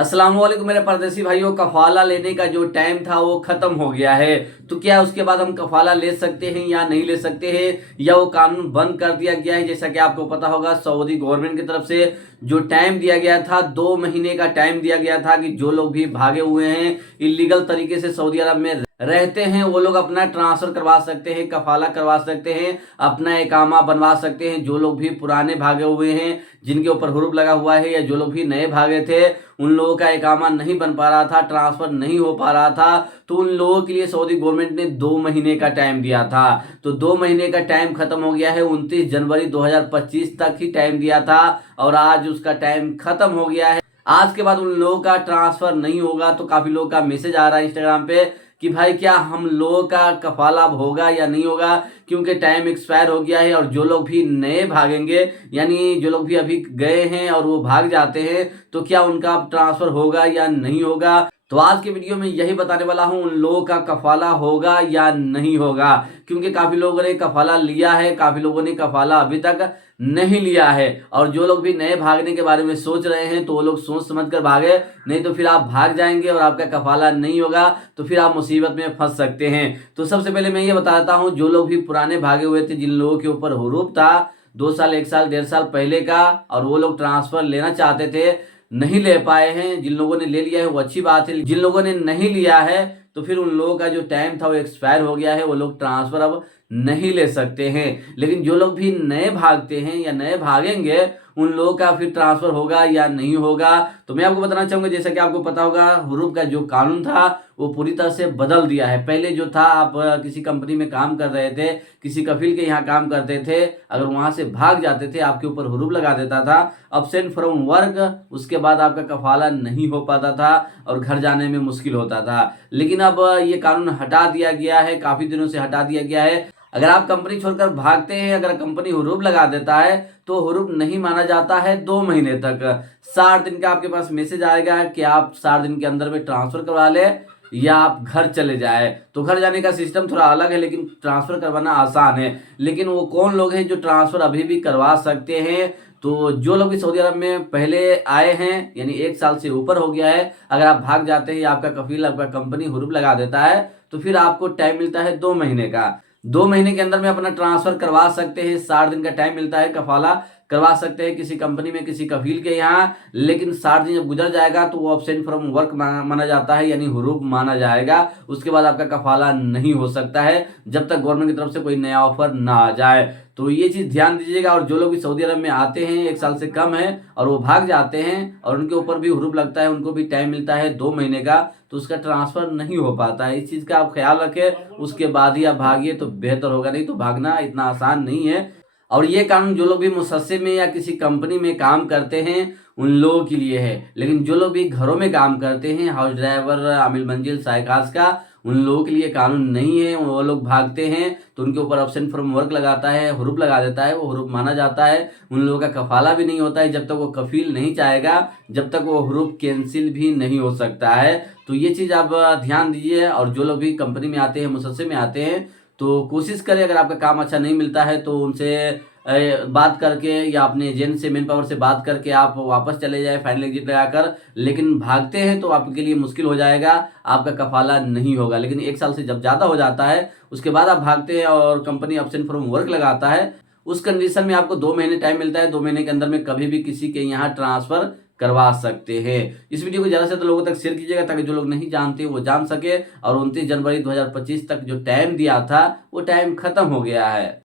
अस्सलाम वालेकुम मेरे परदेसी भाइयों। कफाला लेने का जो टाइम था वो खत्म हो गया है। तो क्या उसके बाद हम कफाला ले सकते हैं या नहीं ले सकते हैं, या वो कानून बंद कर दिया गया है? जैसा कि आपको पता होगा, सऊदी गवर्नमेंट की तरफ से जो टाइम दिया गया था, 2 महीने का टाइम दिया गया था कि जो लोग भी भागे हुए हैं, इलीगल तरीके से सऊदी अरब में रहते हैं, वो लोग अपना ट्रांसफर करवा सकते हैं, कफाला करवा सकते हैं, अपना इकामा बनवा सकते हैं। जो लोग भी पुराने भागे हुए हैं, जिनके ऊपर हुरूफ लगा हुआ है, या जो लोग भी नए भागे थे, उन लोगों का इकामा नहीं बन पा रहा था, ट्रांसफर नहीं हो पा रहा था, तो उन लोगों के लिए सऊदी गवर्नमेंट ने 2 महीने का टाइम दिया था। तो 2 महीने का टाइम खत्म हो गया है। 29 जनवरी 2025 तक ही टाइम दिया था और आज उसका टाइम खत्म हो गया है। आज के बाद उन लोगों का ट्रांसफर नहीं होगा। तो काफी लोगों का मैसेज आ रहा है इंस्टाग्राम पे कि भाई क्या हम लोगों का कफाला अब होगा या नहीं होगा, क्योंकि टाइम एक्सपायर हो गया है। और जो लोग भी नए भागेंगे, यानी जो लोग भी अभी गए हैं और वो भाग जाते हैं, तो क्या उनका अब ट्रांसफर होगा या नहीं होगा। तो आज के वीडियो में यही बताने वाला हूं, उन लोगों का कफाला होगा या नहीं होगा। क्योंकि काफी लोगों ने कफाला लिया है, काफी लोगों ने कफाला अभी तक नहीं लिया है। और जो लोग भी नए भागने के बारे में सोच रहे हैं, तो वो लोग सोच समझ कर भागे, नहीं तो फिर आप भाग जाएंगे और आपका कफाला नहीं होगा, तो फिर आप मुसीबत में फंस सकते हैं। तो सबसे पहले मैं ये बताता हूँ, जो लोग भी पुराने भागे हुए थे, जिन लोगों के ऊपर हुरूफ था 2 साल 1 साल 1.5 साल पहले का, और वो लोग ट्रांसफर लेना चाहते थे, नहीं ले पाए हैं। जिन लोगों ने ले लिया है वो अच्छी बात है, जिन लोगों ने नहीं लिया है तो फिर उन लोगों का जो टाइम था वो एक्सपायर हो गया है, वो लोग ट्रांसफर अब नहीं ले सकते हैं। लेकिन जो लोग भी नए भागते हैं या नए भागेंगे, उन लोगों का फिर ट्रांसफर होगा या नहीं होगा। तो मैं आपको बताना चाहूंगा, जैसा कि आपको पता होगा, हुरूफ का जो कानून था वो पूरी तरह से बदल दिया है। पहले जो था, आप किसी कंपनी में काम कर रहे थे, किसी कफील के यहाँ काम करते थे, अगर वहां से भाग जाते थे, आपके ऊपर हुरूफ लगा देता था अब्सेंट फ्रॉम वर्क, उसके बाद आपका कफाला नहीं हो पाता था और घर जाने में मुश्किल होता था। लेकिन अब ये कानून हटा दिया गया है, काफी दिनों से हटा दिया गया है। अगर आप कंपनी छोड़कर भागते हैं, अगर कंपनी हुरूफ लगा देता है, तो हुरूफ नहीं माना जाता है 2 महीने तक। 60 दिन का आपके पास मैसेज आएगा कि आप 60 दिन के अंदर में ट्रांसफर करवा ले या आप घर चले जाए। तो घर जाने का सिस्टम थोड़ा अलग है, लेकिन ट्रांसफर करवाना आसान है। लेकिन वो कौन लोग हैं जो ट्रांसफर अभी भी करवा सकते हैं? तो जो लोग भी सऊदी अरब में पहले आए हैं, यानी 1 साल से ऊपर हो गया है, अगर आप भाग जाते हैं या आपका कफील, आपका कंपनी हुरूफ लगा देता है, तो फिर आपको टाइम मिलता है 2 महीने का। 2 महीने के अंदर में अपना ट्रांसफर करवा सकते हैं। 60 दिन का टाइम मिलता है, कफाला करवा सकते हैं किसी कंपनी में, किसी कफील के यहाँ। लेकिन 60 दिन जब गुजर जाएगा तो वो अब्सेंट फ्रॉम वर्क माना जाता है, यानी हुरूफ माना जाएगा। उसके बाद आपका कफाला नहीं हो सकता है, जब तक गवर्नमेंट की तरफ से कोई नया ऑफर ना आ जाए। तो ये चीज ध्यान दीजिएगा। और जो लोग भी सऊदी अरब में आते हैं, 1 साल से कम है, और वो भाग जाते हैं और उनके ऊपर भी हुरूफ लगता है, उनको भी टाइम मिलता है 2 महीने का, तो उसका ट्रांसफर नहीं हो पाता है। इस चीज का आप ख्याल रखें, उसके बाद ही आप भागिए तो बेहतर होगा। नहीं तो भागना इतना आसान नहीं है। और ये कानून जो लोग भी मुसस्से में या किसी कंपनी में काम करते हैं, उन लोगों के लिए है। लेकिन जो लोग भी घरों में काम करते हैं, हाउस ड्राइवर, आमिल मंजिल, साइकास का, उन लोगों के लिए कानून नहीं है। वो लोग भागते हैं तो उनके ऊपर अब्सेंट फ्रॉम वर्क लगाता है, हुरूफ लगा देता है, वो हुरूफ माना जाता है। उन लोगों का कफाला भी नहीं होता है जब तक वो कफील नहीं चाहेगा, जब तक वो हुरूफ कैंसिल भी नहीं हो सकता है। तो ये चीज आप ध्यान दीजिए। और जो लोग भी कंपनी में आते हैं, मुसस्से में आते हैं, तो कोशिश करें, अगर आपका काम अच्छा नहीं मिलता है तो उनसे बात करके या अपने एजेंट से, मैन पावर से बात करके आप वापस चले जाए फाइनल एग्जिट लगाकर। लेकिन भागते हैं तो आपके लिए मुश्किल हो जाएगा, आपका कफाला नहीं होगा। लेकिन 1 साल से जब ज्यादा हो जाता है, उसके बाद आप भागते हैं और कंपनी अब्सेंट फ्रॉम वर्क लगाता है, उस कंडीशन में आपको 2 महीने टाइम मिलता है। 2 महीने के अंदर में कभी भी किसी के यहाँ ट्रांसफर करवा सकते हैं। इस वीडियो को ज्यादा से ज्यादा लोगों तक शेयर कीजिएगा, ताकि जो लोग नहीं जानते वो जान सके। और 29 जनवरी 2025 तक जो टाइम दिया था, वो टाइम खत्म हो गया है।